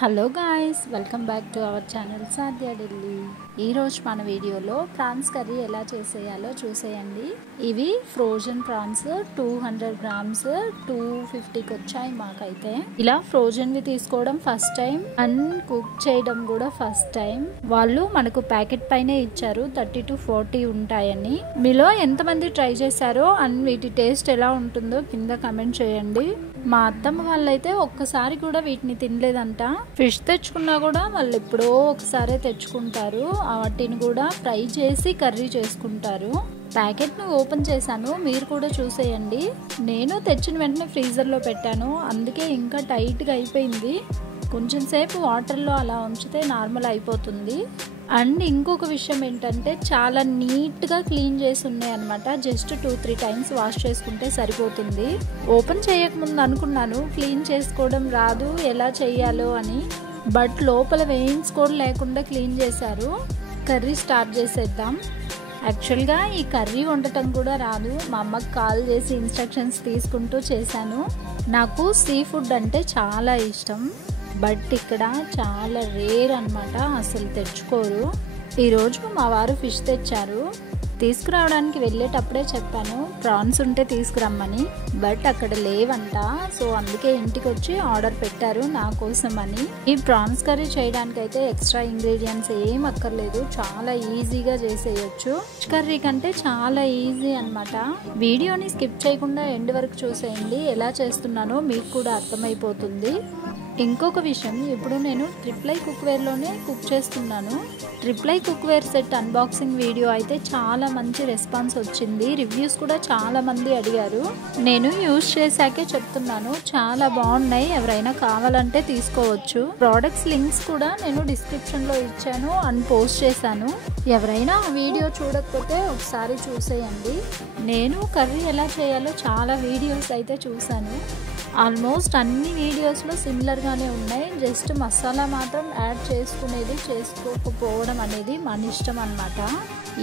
Hello guys, welcome back to our channel సాధ్య ఢిల్లీ. ఈరోజు మన వీడియోలో ప్రాన్స్ కర్రీ ఎలా చేసేయాలో చూసేయండి. ఇవి ఫ్రోజన్ ప్రాన్స్ 200 గ్రామ్స్ 250కి వచ్చాయి మాకైతే. ఇలా ఫ్రోజన్వి తీసుకోవడం ఫస్ట్ టైం అండ్ కుక్ చేయడం కూడా ఫస్ట్ టైం. వాళ్ళు మనకు ప్యాకెట్ పైనే ఇచ్చారు 30 to 40 ఉంటాయని. మీలో ఎంతమంది ట్రై చేశారో అండ్ వీటి టేస్ట్ ఎలా ఉంటుందో కింద కమెంట్ చేయండి. మా అత్తమ్మ వాళ్ళైతే ఒక్కసారి కూడా వీటిని తినలేదంట. ఫిష్ తెచ్చుకున్నా కూడా వాళ్ళు ఎప్పుడో ఒకసారి తెచ్చుకుంటారు. వాటిని కూడా ఫ్రై చేసి కర్రీ చేసుకుంటారు. ప్యాకెట్ను ఓపెన్ చేశాను, మీరు కూడా చూసేయండి. నేను తెచ్చిన వెంటనే ఫ్రీజర్లో పెట్టాను, అందుకే ఇంకా టైట్గా అయిపోయింది. కొంచెం సేపు వాటర్లో అలా ఉంచితే నార్మల్ అయిపోతుంది. అండ్ ఇంకొక విషయం ఏంటంటే చాలా నీట్గా క్లీన్ చేసి ఉన్నాయి అనమాట. జస్ట్ 2-3 టైమ్స్ వాష్ చేసుకుంటే సరిపోతుంది. ఓపెన్ చేయకముందు అనుకున్నాను క్లీన్ చేసుకోవడం రాదు, ఎలా చేయాలో అని. బట్ లోపల వెయిన్స్ కూడా లేకుండా క్లీన్ చేశారు. కర్రీ స్టార్ట్ చేసేద్దాం. యాక్చువల్గా ఈ కర్రీ వండటం కూడా రాదు, మా అమ్మకి కాల్ చేసి ఇన్స్ట్రక్షన్స్ తీసుకుంటూ చేశాను. నాకు సీ ఫుడ్ అంటే చాలా ఇష్టం, బట్ ఇక్కడ చాలా రేర్ అనమాట, అసలు తెచ్చుకోరు. ఈరోజు మా వారు ఫిష్ తెచ్చారు. తీసుకురావడానికి వెళ్ళేటప్పుడే చెప్పాను ప్రాన్స్ ఉంటే తీసుకురమ్మని, బట్ అక్కడ లేవంట. సో అందుకే ఇంటికి వచ్చి ఆర్డర్ పెట్టారు నా కోసం అని. ఈ ప్రాన్స్ కర్రీ చేయడానికి అయితే ఎక్స్ట్రా ఇంగ్రీడియంట్స్ ఏం అక్కర్లేదు, చాలా ఈజీగా చేసేయచ్చు. ఫిష్ కర్రీ కంటే చాలా ఈజీ అనమాట. వీడియోని స్కిప్ చేయకుండా ఎండ్ వరకు చూసేయండి, ఎలా చేస్తున్నానో మీకు కూడా అర్థమైపోతుంది. ఇంకొక విషయం, ఇప్పుడు నేను ట్రిప్లై కుక్వేర్లోనే కుక్ చేస్తున్నాను. ట్రిప్లై కుక్వేర్ సెట్ అన్బాక్సింగ్ వీడియో అయితే చాలా మంచి రెస్పాన్స్ వచ్చింది. రివ్యూస్ కూడా చాలా మంది అడిగారు. నేను యూజ్ చేశాకే చెప్తున్నాను, చాలా బాగున్నాయి, ఎవరైనా కావాలంటే తీసుకోవచ్చు. ప్రోడక్ట్స్ లింక్స్ కూడా నేను డిస్క్రిప్షన్లో ఇచ్చాను అండ్ పోస్ట్ చేశాను. ఎవరైనా ఆ వీడియో చూడకపోతే ఒకసారి చూసేయండి. నేను కర్రీ ఎలా చేయాలో చాలా వీడియోస్ అయితే చూశాను. ఆల్మోస్ట్ అన్ని వీడియోస్లో సిమిలర్గానే ఉన్నాయి. జస్ట్ మసాలా మాత్రం యాడ్ చేసుకునేది చేసుకోకపోవడం అనేది మన ఇష్టం అన్నమాట.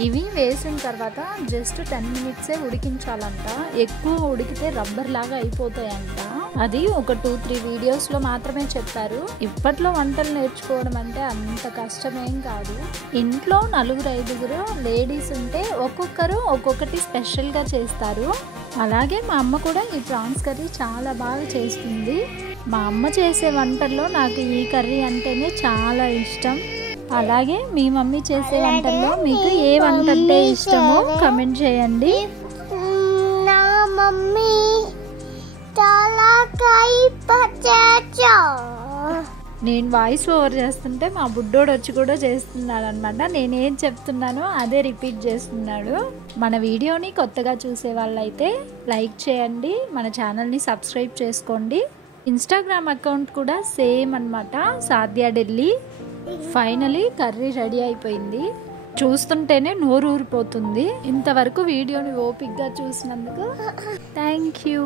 ఇవి వేసిన తర్వాత జస్ట్ 10 minutes ఉడికించాలంట. ఎక్కువ ఉడికితే రబ్బర్ లాగా అయిపోతాయంట. అది ఒక 2-3 వీడియోస్లో మాత్రమే చెప్పారు. ఇప్పట్లో వంటలు నేర్చుకోవడం అంటే అంత కష్టమేం కాదు. ఇంట్లో 4-5 లేడీస్ ఉంటే ఒక్కొక్కరు ఒక్కొక్కటి స్పెషల్గా చేస్తారు. అలాగే మా అమ్మ కూడా ఈ ప్రాన్స్ కర్రీ చాలా బాగా చేస్తుంది. మా అమ్మ చేసే వంటల్లో నాకు ఈ కర్రీ అంటేనే చాలా ఇష్టం. అలాగే మీ మమ్మీ చేసే వంటల్లో మీకు ఏ వంట అంటే ఇష్టమో కమెంట్ చేయండి. నా మమ్మీ నేను వాయిస్ ఓవర్ చేస్తుంటే మా బుడ్డోడు వచ్చి కూడా చేస్తున్నాడు అనమాట. నేనేం చెప్తున్నానో అదే రిపీట్ చేస్తున్నాడు. మన వీడియోని కొత్తగా చూసే వాళ్ళైతే లైక్ చేయండి, మన ఛానల్ని సబ్స్క్రైబ్ చేసుకోండి. ఇన్స్టాగ్రామ్ అకౌంట్ కూడా సేమ్ అనమాట, సాధ్య ఢిల్లీ. ఫైనలీ కర్రీ రెడీ అయిపోయింది. చూస్తుంటేనే నోరు ఊరిపోతుంది. ఇంతవరకు వీడియోని ఓపిక్గా చూసినందుకు థ్యాంక్ యూ.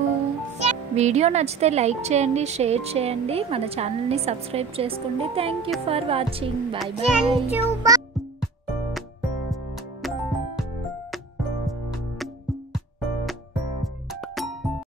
వీడియో నచ్చితే లైక్ చేయండి, షేర్ చేయండి, మన ఛానల్ని సబ్స్క్రైబ్ చేసుకోండి. Thank you for watching. Bye bye.